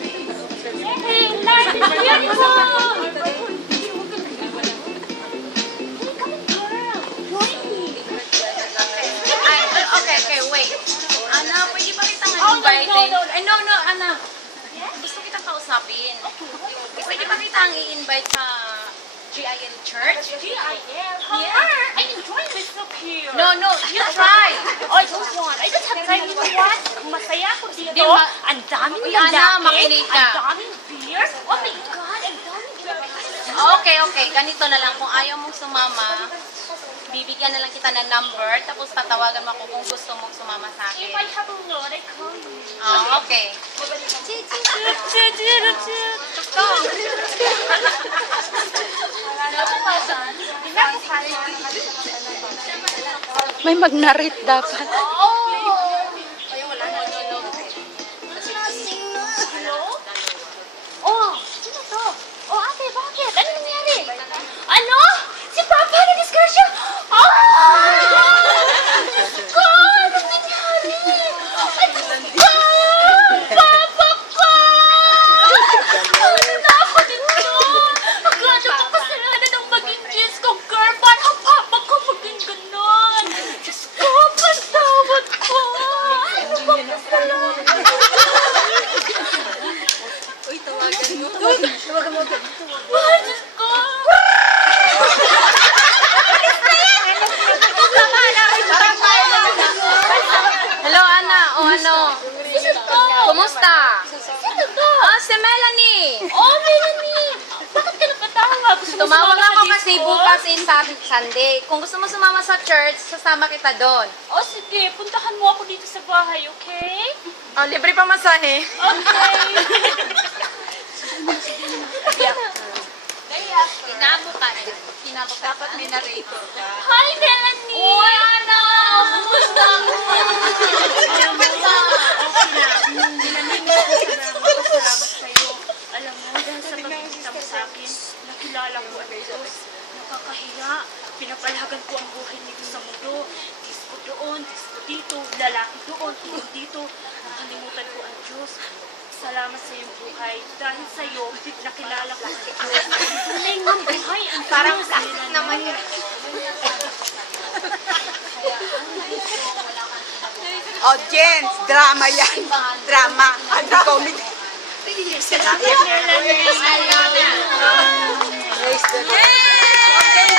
Hey, life is beautiful! Okay, wait. Ana, pwede ba kitang i-invite? Ay, no, Ana. Gusto kitang kausapin. Pwede ba kitang i-invite sa GIL Church? GIL? Yeah. I enjoy myself here. No, you try. I don't want. I don't have time. You know what? Masaya ako dito. Di ma- Ang daming Uy, Ana, lalaki. makinig ka. Ang daming beers. Oh my God, ang daming beers. Okay. Ganito na lang. Kung ayaw mong sumama, bibigyan na lang kita ng number, tapos tatawagan mo ako kung gusto mong sumama sa If akin. I have a lot, I call you. Okay. May mag-narrate dapat. Hello? Oh, sino to? Oh, ate, bakit? Ano nangyari? Ano? Si Papa na-disgrasya? Oh! Diyos ko! Ano nangyari? Ay, Diyos ko! Papa ko! Ano na ako dito? Agad ako kasalanan ng maging Diyos ko, girl. Paano ang Papa ko maging ganon? Diyos ko, patawad ko! Ano ba kasalanan? Ay, Diyos ko! Hello, Ana. O ano? Sino to? Kumusta? Sino to? Si Melanie. Oh, Melanie! Bakit ka napatawag? Gusto mo Tumawag sumama ako sa kasi disco? bukas Sunday. Kung gusto mo sumama sa church, sasama kita doon. Oh, sige. Puntahan mo ako dito sa bahay, okay? Oh, libre pa masahe. Okay. Inabo ka na. Inabo ka. Dapat may narrator ka. Hi, Melanie! Uy, Ana! Kumusta mo? Salamat sa'yo. Alam mo, dahil sa pagkikita mo sa akin, nakilala ko ang Diyos. Nakakahiya. Pinapalagan ko ang buhay nito sa mundo. Disco doon, disco dito, lalaki doon, tulog dito. Nakalimutan ko ang Diyos. Salamat sa iyong buhay. Dahil sa iyo, nakilala ko ang Diyos. Tunay ng buhay ang parang sakit naman yun. Audience, drama yan. Drama. Hindi comedy. Melanie, I love you. Praise the Lord.